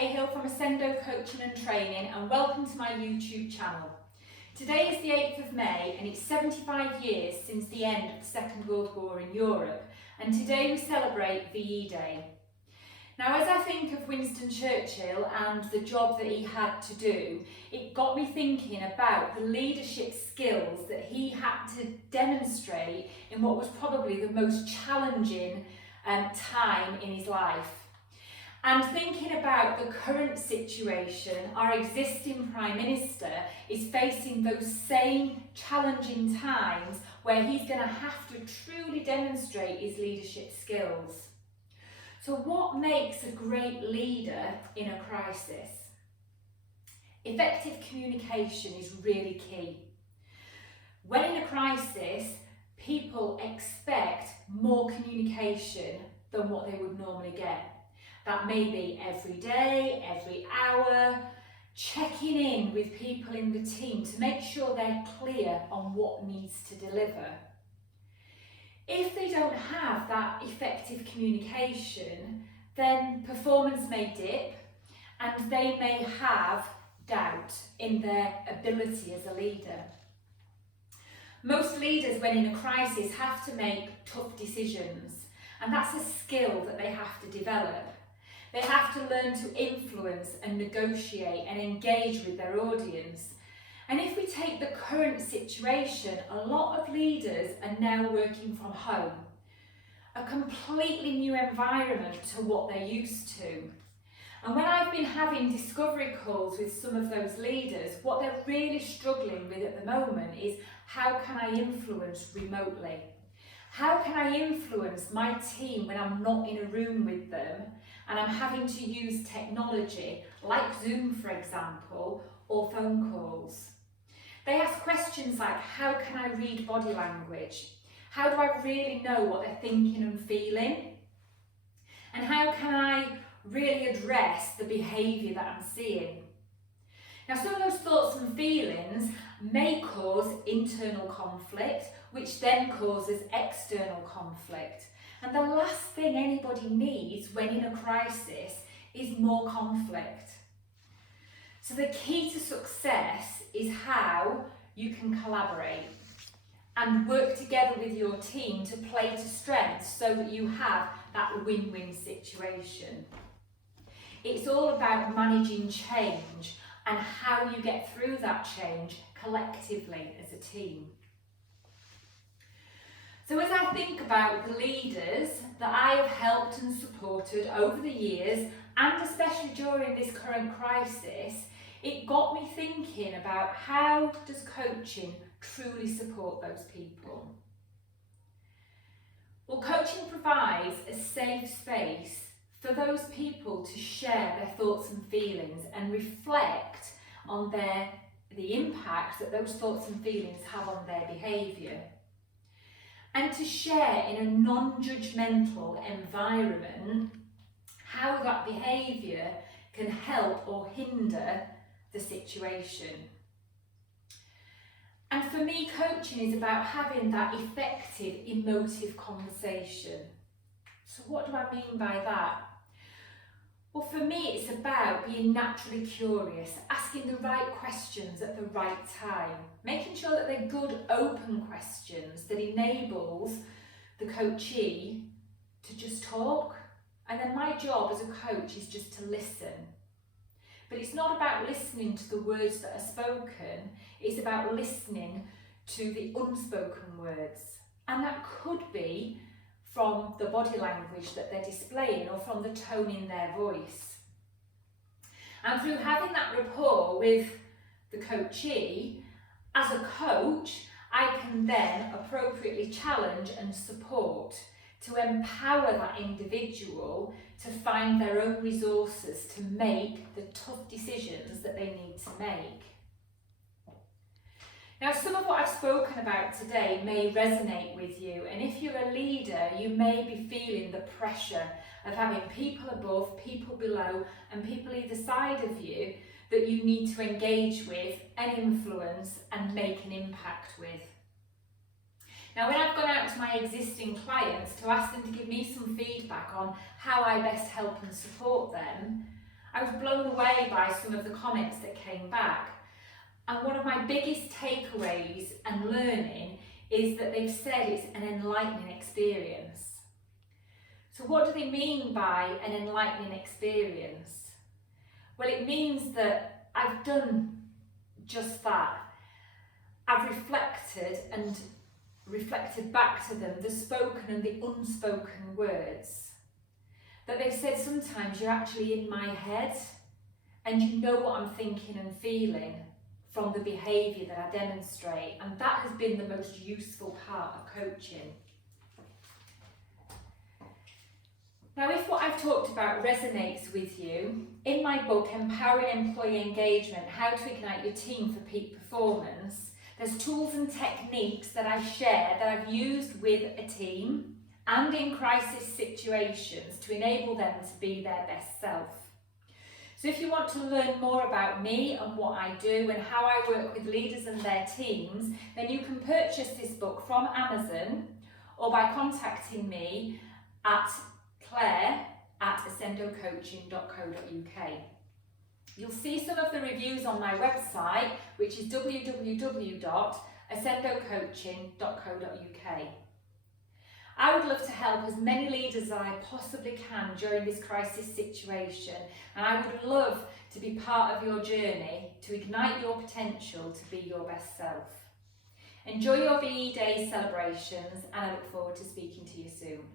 Cahill from Ascendo Coaching and Training, and welcome to my YouTube channel. Today is the 8th of May and it's 75 years since the end of the Second World War in Europe, and today we celebrate VE Day. Now, as I think of Winston Churchill and the job that he had to do, it got me thinking about the leadership skills that he had to demonstrate in what was probably the most challenging time in his life. And thinking about the current situation, our existing Prime Minister is facing those same challenging times where he's going to have to truly demonstrate his leadership skills. So what makes a great leader in a crisis? Effective communication is really key. When in a crisis, people expect more communication than what they would normally get. That may be every day, every hour, checking in with people in the team to make sure they're clear on what needs to deliver. If they don't have that effective communication, then performance may dip and they may have doubt in their ability as a leader. Most leaders, when in a crisis, have to make tough decisions, and that's a skill that they have to develop. They have to learn to influence and negotiate and engage with their audience. And if we take the current situation, a lot of leaders are now working from home, a completely new environment to what they're used to. And when I've been having discovery calls with some of those leaders, what they're really struggling with at the moment is, how can I influence remotely? How can I influence my team when I'm not in a room with them and I'm having to use technology like Zoom, for example, or phone calls? They ask questions like, how can I read body language? How do I really know what they're thinking and feeling? And how can I really address the behaviour that I'm seeing? Now, some of those thoughts and feelings may cause internal conflict, which then causes external conflict. And the last thing anybody needs when in a crisis is more conflict. So the key to success is how you can collaborate and work together with your team to play to strengths so that you have that win-win situation. It's all about managing change and how you get through that change collectively as a team. So as I think about the leaders that I have helped and supported over the years, and especially during this current crisis, it got me thinking about, how does coaching truly support those people? Well, coaching provides a safe space for those people to share their thoughts and feelings and reflect on the impact that those thoughts and feelings have on their behaviour. And to share in a non-judgmental environment how that behaviour can help or hinder the situation. And for me, coaching is about having that effective emotive conversation. So what do I mean by that? Well, for me, it's about being naturally curious, asking the right questions at the right time, making sure that they're good, open questions that enables the coachee to just talk. And then my job as a coach is just to listen. But it's not about listening to the words that are spoken, it's about listening to the unspoken words. And that could be from the body language that they're displaying or from the tone in their voice. And through having that rapport with the coachee, as a coach, I can then appropriately challenge and support to empower that individual to find their own resources to make the tough decisions that they need to make. Now, some of what I've spoken about today may resonate with you, and if you're a leader, you may be feeling the pressure of having people above, people below, and people either side of you that you need to engage with and influence and make an impact with. Now, when I've gone out to my existing clients to ask them to give me some feedback on how I best help and support them, I was blown away by some of the comments that came back. And one of my biggest takeaways and learning is that they've said it's an enlightening experience. So what do they mean by an enlightening experience? Well, it means that I've done just that. I've reflected back to them the spoken and the unspoken words. That they've said sometimes you're actually in my head and you know what I'm thinking and feeling from the behaviour that I demonstrate, and that has been the most useful part of coaching. Now, if what I've talked about resonates with you, in my book, Empowering Employee Engagement, How to Ignite Your Team for Peak Performance, there's tools and techniques that I share that I've used with a team and in crisis situations to enable them to be their best self. So if you want to learn more about me and what I do and how I work with leaders and their teams, then you can purchase this book from Amazon or by contacting me at claire@ascendocoaching.co.uk. You'll see some of the reviews on my website, which is www.ascendocoaching.co.uk. I would love to help as many leaders as I possibly can during this crisis situation, and I would love to be part of your journey to ignite your potential to be your best self. Enjoy your VE Day celebrations, and I look forward to speaking to you soon.